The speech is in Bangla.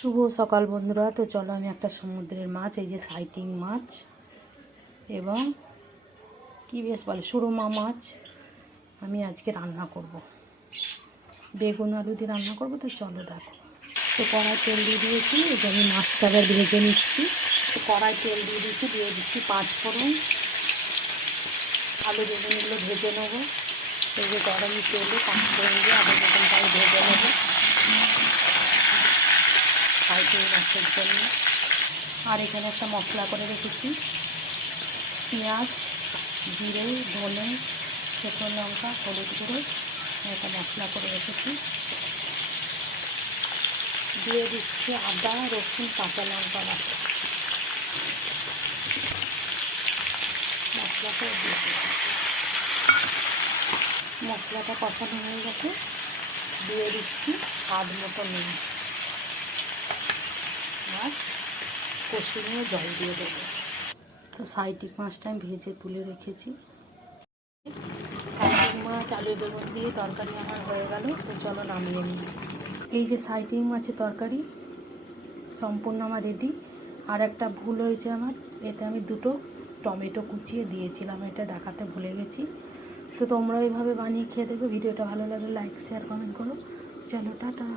শুভ সকাল বন্ধুরা। তো চলো আমি একটা সমুদ্রের মাছ, এই যে সাইটিং মাছ এবং কি বেশ বলে সুরমা মাছ আমি আজকে রান্না করব, বেগুন আলু দিয়ে রান্না করব। তো চলো দেখো। তো কড়াই তেল দিয়ে দিয়েছি, এই যে আমি মাছটা আবার ভেজে নিচ্ছি। তো কড়াই তেল দিয়ে দিচ্ছি, দিয়ে দিচ্ছি 5 ফোড়ন, আলু বেগুনগুলো ভেজে নেবো। এই যে গরম তেলে 5 ফোড়ন দিয়ে আলু বেগুনটাই ভেজে নেবো সাইটিং মাছের জন্য। আর এখানে একটা মশলা করে রেখেছি, পেঁয়াজ, জিরে, ধনে, শুকনো লঙ্কা, হলুদ গুঁড়ো, একটা মশলা করে রেখেছি। দিয়ে দিচ্ছি আদা, রসুন, কাঁচা লঙ্কা বাটা। মশলাটা দিয়ে দিচ্ছি। মশলাটা কষানো হয়ে গেছে, দিয়ে দিচ্ছি স্বাদ মতো নুন আর কষে নিয়ে জল দিয়ে দেবো। তো সাইটিং মাছটা আমি ভেজে তুলে রেখেছি। সাইটিং মাছ আলু বেগুন দিয়ে তরকারি আমার হয়ে গেল। তো চলো নামিয়ে নিই। এই যে সাইটিং মাছের তরকারি সম্পূর্ণ আমার রেডি। আর একটা ভুল হয়েছে আমার, এতে আমি 2টো টমেটো কুচিয়ে দিয়েছিলাম, এটা দেখাতে ভুলে গেছি। তো তোমরা এইভাবে বানিয়ে খেয়ে দেখবে। ভিডিওটা ভালো লাগলে লাইক শেয়ার কমেন্ট করো। চলো টাটা।